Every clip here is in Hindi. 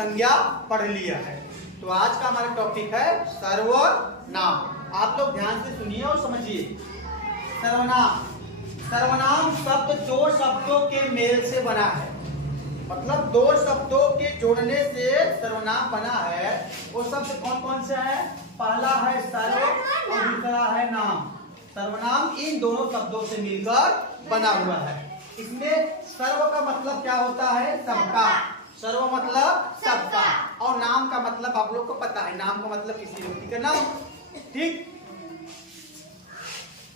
संज्ञा पढ़ लिया है। तो आज का हमारा टॉपिक है सर्वनाम। आप लोग ध्यान से सुनिए और समझिए। सर्वनाम, सर्वनाम शब्द दो शब्दों के मेल से बना है, मतलब दो शब्दों के जोड़ने से सर्वनाम बना है। वो शब्द कौन कौन से हैं? पहला है सर्व और दूसरा है नाम। सर्वनाम इन दोनों शब्दों से मिलकर बना हुआ है। इसमें सर्व का मतलब क्या होता है? सबका। सर्व मतलब सबका, और नाम का मतलब आप लोग को पता है, नाम का मतलब किसी व्यक्ति का नाम। ठीक,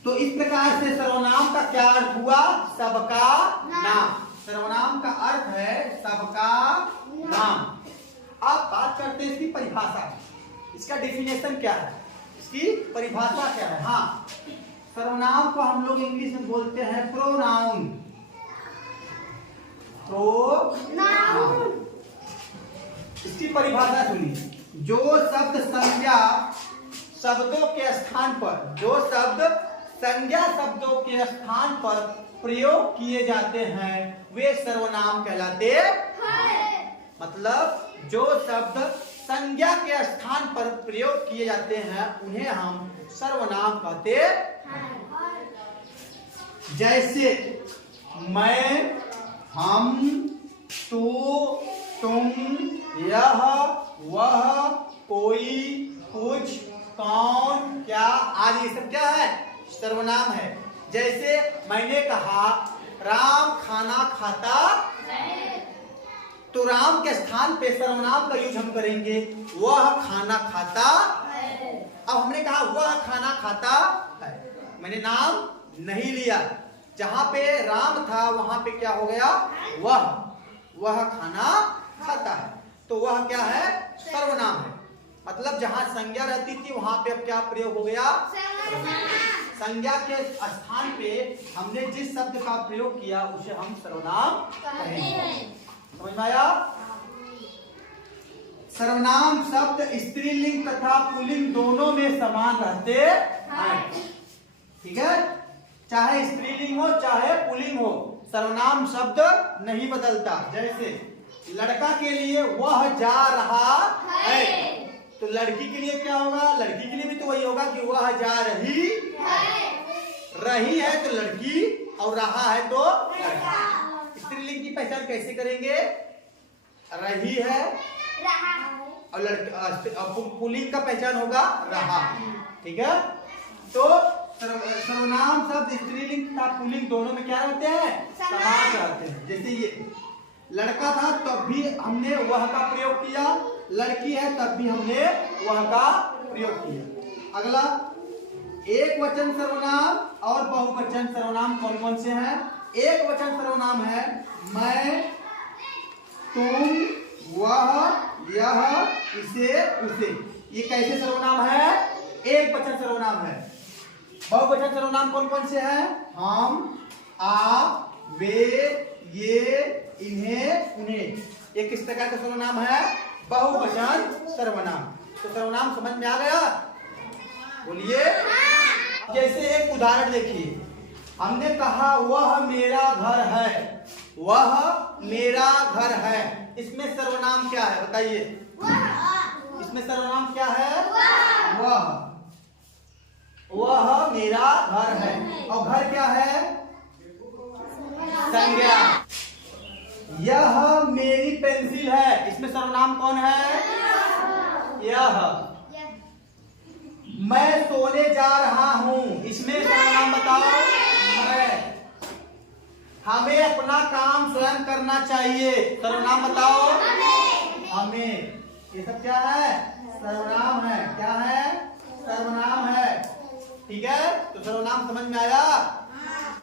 तो इस प्रकार से सर्वनाम का क्या अर्थ हुआ? सबका नाम। सर्वनाम का अर्थ है सबका नाम। आप बात करते हैं इसकी परिभाषा, इसका डेफिनेशन क्या है, इसकी परिभाषा क्या है? हाँ, सर्वनाम को हम लोग इंग्लिश में बोलते हैं प्रोनाउन। प्रोनाउन, इसकी परिभाषा सुनिए। जो शब्द संज्ञा शब्दों के स्थान पर, जो शब्द संज्ञा शब्दों के स्थान पर प्रयोग किए जाते हैं वे सर्वनाम कहलाते हैं। मतलब जो शब्द संज्ञा के स्थान पर प्रयोग किए जाते हैं उन्हें हम सर्वनाम कहते हैं। जैसे मैं, हम, तू, तुम, यह, वह, कोई, कुछ, कौन, क्या आदि सब क्या है? सर्वनाम है। जैसे मैंने कहा राम खाना खाता है, तो राम के स्थान पे सर्वनाम का यूज हम करेंगे, वह खाना खाता है। अब हमने कहा वह खाना खाता है, मैंने नाम नहीं लिया। जहां पे राम था वहां पे क्या हो गया? वह खाना खाता है। तो वह क्या है? सर्वनाम है। मतलब जहां संज्ञा रहती थी वहां पे अब क्या प्रयोग हो गया? संज्ञा के स्थान पे हमने जिस शब्द का प्रयोग किया उसे हम सर्वनाम कहेंगे। समझ में आया? सर्वनाम शब्द स्त्रीलिंग तथा पुल्लिंग दोनों में समान रहते हैं। ठीक है, चाहे स्त्रीलिंग हो चाहे पुल्लिंग हो, सर्वनाम शब्द नहीं बदलता। जैसे लड़का के लिए वह जा रहा है, तो लड़की के लिए क्या होगा? लड़की के लिए भी तो वही होगा कि वह जा रही है। रही है तो लड़की और रहा है तो लड़का। स्त्रीलिंग की पहचान कैसे करेंगे? रही है और लड़का, पुल्लिंग का पहचान होगा रहा। ठीक है, तो सर्वनाम शब्द स्त्रीलिंग तथा पुल्लिंग दोनों में क्या रहते हैं? समान रहते हैं। जैसे ये लड़का था तब भी हमने वह का प्रयोग किया, लड़की है तब भी हमने वह का प्रयोग किया। अगला, एक वचन सर्वनाम और बहुवचन सर्वनाम कौन कौन से हैं? एक वचन सर्वनाम है मैं, तुम, वह, यह, इसे, उसे। ये कैसे सर्वनाम है? एक वचन सर्वनाम है। बहुवचन सर्वनाम कौन कौन से हैं? हम, आप, वे, ये, इन्हें, उन्हें। ये किस प्रकार का सर्वनाम है? बहुवचन सर्वनाम। तो सर्वनाम समझ में आ गया? बोलिए। जैसे एक उदाहरण देखिए, हमने कहा वह मेरा घर है, वह मेरा घर है। इसमें सर्वनाम क्या है बताइए? इसमें सर्वनाम क्या है? वह मेरा घर है। और घर क्या है? संज्ञा। यह मेरी पेंसिल है, इसमें सर्वनाम कौन है? यह। मैं सोने जा रहा हूं, इसमें सर्वनाम बताओ? मैं। हमें अपना काम स्वयं करना चाहिए, सर्वनाम बताओ? हमें। ये सब क्या है? सर्वनाम है। क्या है? सर्वनाम है। ठीक है, तो सर्वनाम समझ में आया?